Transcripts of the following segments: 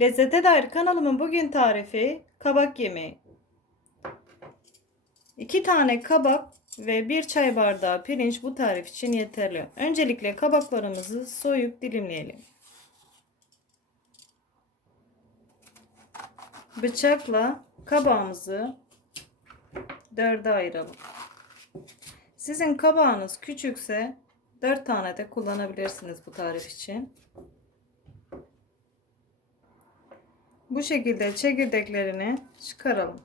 Lezzete dair kanalımın bugün tarifi kabak yemeği. 2 tane kabak ve 1 çay bardağı pirinç bu tarif için yeterli. Öncelikle kabaklarımızı soyup dilimleyelim. Bıçakla kabağımızı dörde ayıralım. Sizin kabağınız küçükse 4 tane de kullanabilirsiniz bu tarif için. Bu şekilde çekirdeklerini çıkaralım.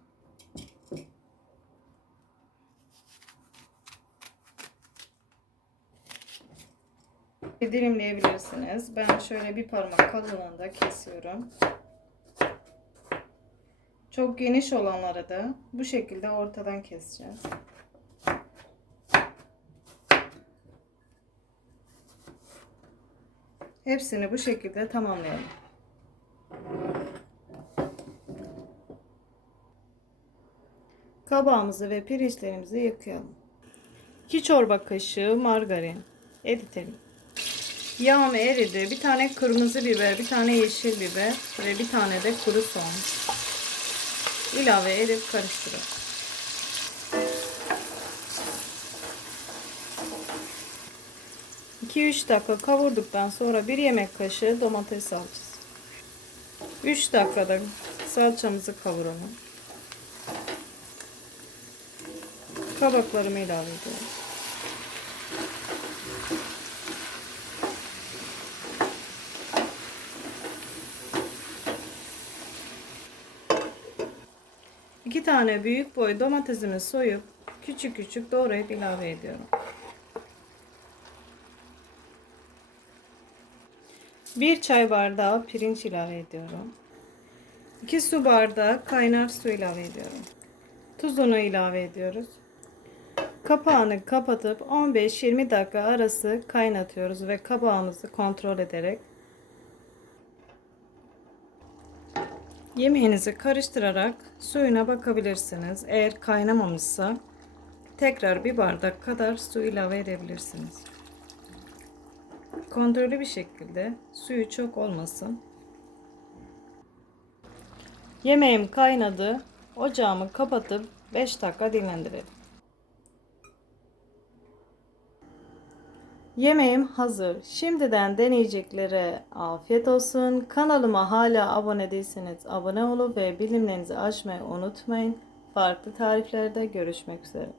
Dilimleyebilirsiniz. Ben şöyle bir parmak kalınlığında kesiyorum. Çok geniş olanları da bu şekilde ortadan keseceğiz. Hepsini bu şekilde tamamlayalım. Kabağımızı ve pirinçlerimizi yıkayalım. 2 çorba kaşığı margarin eritelim. Yağım eridi. Bir tane kırmızı biber, bir tane yeşil biber ve bir tane de kuru soğan. İlave edip karıştıralım. İki üç dakika kavurduktan sonra bir yemek kaşığı domates salçası. 3 dakikada salçamızı kavuralım. Kabaklarımı ilave ediyorum. İki tane büyük boy domatesimi soyup küçük küçük doğrayıp ilave ediyorum. Bir çay bardağı pirinç ilave ediyorum. 2 su bardağı kaynar su ilave ediyorum. Tuzunu ilave ediyoruz. Kapağını kapatıp 15-20 dakika arası kaynatıyoruz ve kabağımızı kontrol ederek yemeğinizi karıştırarak suyuna bakabilirsiniz. Eğer kaynamamışsa tekrar bir bardak kadar su ilave edebilirsiniz. Kontrollü bir şekilde suyu çok olmasın. Yemeğim kaynadı. Ocağımı kapatıp 5 dakika dinlendirelim. Yemeğim hazır. Şimdiden deneyeceklere afiyet olsun. Kanalıma hala abone değilseniz abone olup ve bildirimlerinizi açmayı unutmayın. Farklı tariflerde görüşmek üzere.